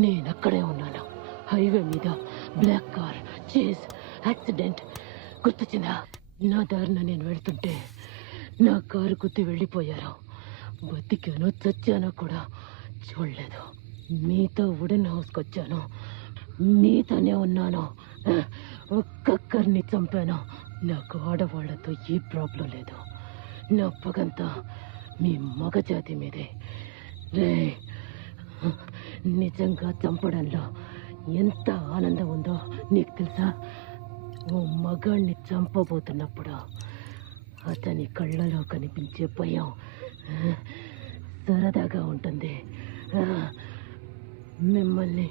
నేనక్కడే ఉన్నాను. హైవే మీద black car chase accident. గుర్తొచ్చిందా? నా దారిన నేను వెళ్తుంటే నా కారు గుద్ది వెళ్ళిపోయారు. బతికానో చచ్చానో కూడా చూడలేదు. మీతో వుడెన్ హౌస్కి వచ్చాను, మీతోనే ఉన్నాను. ఒక్కొక్కరిని చంపాను. నాకు ఆడవాళ్లతో ఏ ప్రాబ్లం లేదు. నా పగంతా మీ మగజాతి మీదే. రే, నిజంగా చంపడంలో ఎంత ఆనందం ఉందో నీకు తెలుసా? ఓ మగాణ్ణి చంపబోతున్నప్పుడు అతని కళ్ళలో కనిపించే భయం సరదాగా ఉంటుంది. మిమ్మల్ని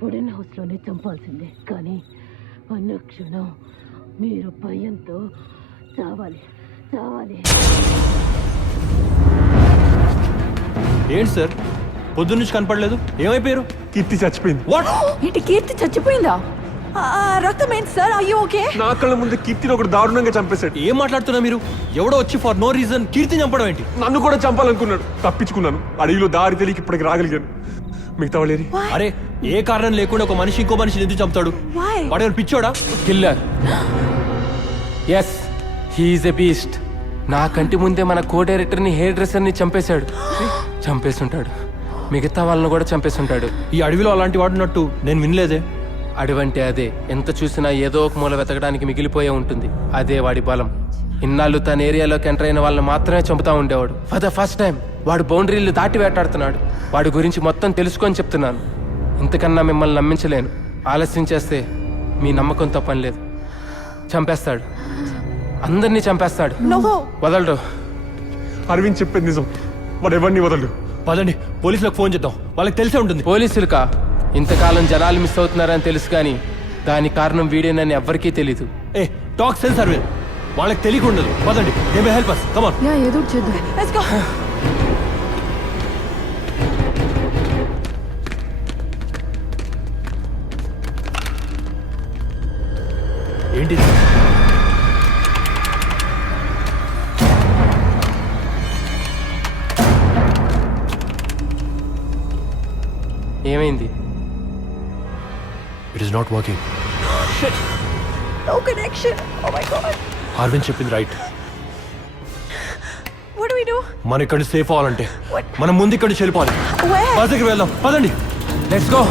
వుడెన్ హౌస్లోనే చంపాల్సిందే, కానీ అనుక్షణం మీరు భయంతో చావాలి చావాలి. ఏంటి సార్, పొద్దున్న నుంచి కనపడలేదు, ఏమైపోయారు? కీర్తి చచ్చిపోయింది. వాట్? ఏంటి కీర్తి చచ్చిపోయిందా? రక్తం ఏంటి సార్? అయ్యో ఓకే. నా కళ్ళ ముందు కీర్తిని ఒకటి దారుణంగా చంపేశాడు. ఏం మాట్లాడుతున్నా మీరు? ఎవడో వచ్చి ఫర్ నో రీజన్ కీర్తిని చంపడం ఏంటి? నన్ను కూడా చంపాలనుకున్నాడు. తప్పించుకున్నాను. అడవిలో దారి తెలియక ఇప్పటికి రాగలిగాను. మిగతా వాళ్ళేరి? అరే, ఏ కారణం లేకుండా ఒక మనిషి ఇంకో మనిషిని ఎందుకు చంపుతాడు? వాడు పిచ్చోడా? Killer. Yes, he is a beast. నా కంటి ముందే మన కో డైరెక్టర్ని, హెయిర్ డ్రెస్సర్ని చంపేశాడు. చంపేస్తుంటాడు, మిగతా వాళ్ళని కూడా చంపేస్తుంటాడు. ఈ అడవిలో అలాంటి వాడున్నట్టు నేను వినలేదే. అడవంటే అదే. ఎంత చూసినా ఏదో ఒక మూల వెతకడానికి మిగిలిపోయే ఉంటుంది. అదే వాడి బలం. ఇన్నాళ్ళు తన ఏరియాలోకి ఎంటర్ అయిన వాళ్ళని మాత్రమే చంపుతా ఉండేవాడు. ఫర్ ద ఫస్ట్ టైం వాడు బౌండరీలు దాటి వేటాడుతున్నాడు. వాడి గురించి మొత్తం తెలుసుకొని చెప్తున్నాను. ఇంతకన్నా మిమ్మల్ని నమ్మించలేను. ఆలస్యం చేస్తే మీ నమ్మకం తప్పని లేదు. చంపేస్తాడు, అందరినీ చంపేస్తాడు. వదలడు. అరవింద్ చెప్పేది నిజం. వాడు ఎవరిని వదలడు. పదండి, పోలీసులకు ఫోన్ చేద్దాం, వాళ్ళకి తెలిసే ఉంటుంది. పోలీసులుకా? ఇంతకాలం జనాలు మిస్ అవుతున్నారని తెలుసు, కానీ దానికి కారణం వీడేనని ఎవ్వరికీ తెలీదు. ఏ టాక్ సెన్స్ అరవింద్, వాళ్ళకి తెలియకుండదు. పదండి, they may help us. Come on. Yeah, ఏదో చేద్దాం. Let's go. ఏంటి? ఏమైంది? It is not working. No connection. Oh my god. Aravind చెప్పింది right. What do we do? మన ఇక్కడ నుంచి సేఫ్ అవ్వాలంటే What? మనం ముందు ఇక్కడ నుంచి వెళ్ళిపోవాలి. Where? బస్ దగ్గరికి వెళ్దాం, పదండి. Let's go.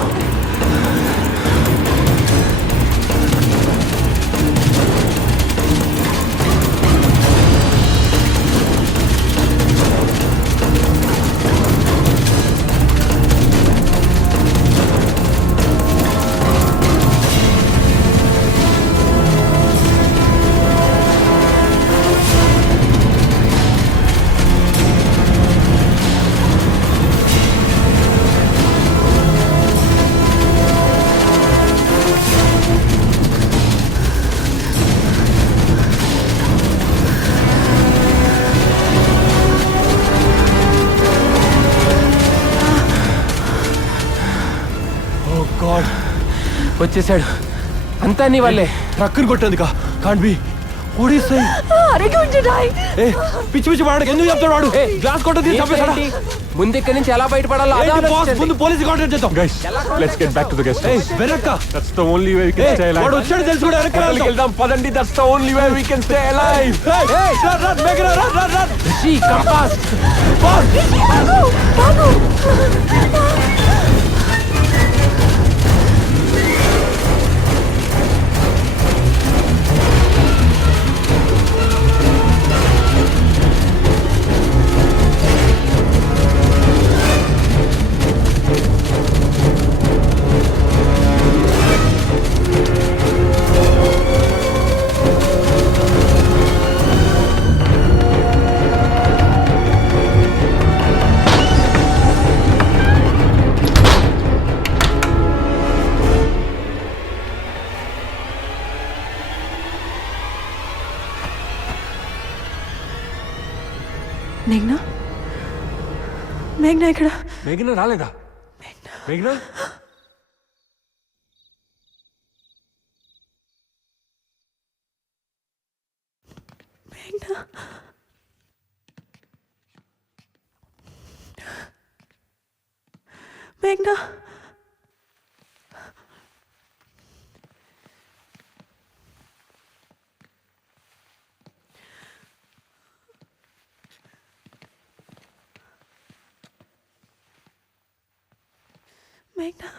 వచ్చేసాడు. అంతా నీ వల్లే. ట్రక్కుని కొట్టేందుకా? Can't be. What is saying? Are you going to die? ఏ పిచ్చి పిచ్చి వాడికి ఎందుకు చెప్తాడు వాడు? ఏ గ్లాస్ కొట్ట తీసి చంపేశాడా? ముందు ఇక్కడి నుంచి ఎలా బయటపడాలో అదే ఏంటి బాస్, ఆలోచించండి. ముందు పోలీస్ కాంటాక్ట్ చేద్దాం. Guys, let's get back to the guest A house. వెనక్క. That's the only way we can stay alive. వాడు వచ్చాడు తెలుసు కూడా వెనక్కి హోటల్కి వెళ్దాం, పదండి. That's the only way we can stay alive. Run మేఘన, run. Rishi, compass. Boss, Bagu. మేఘ్నా, మేఘ్నా ఇక్కడ. మేఘన రాలేదా? మేఘన మేఘ్నా, మేఘ్నా, మేఘ్నా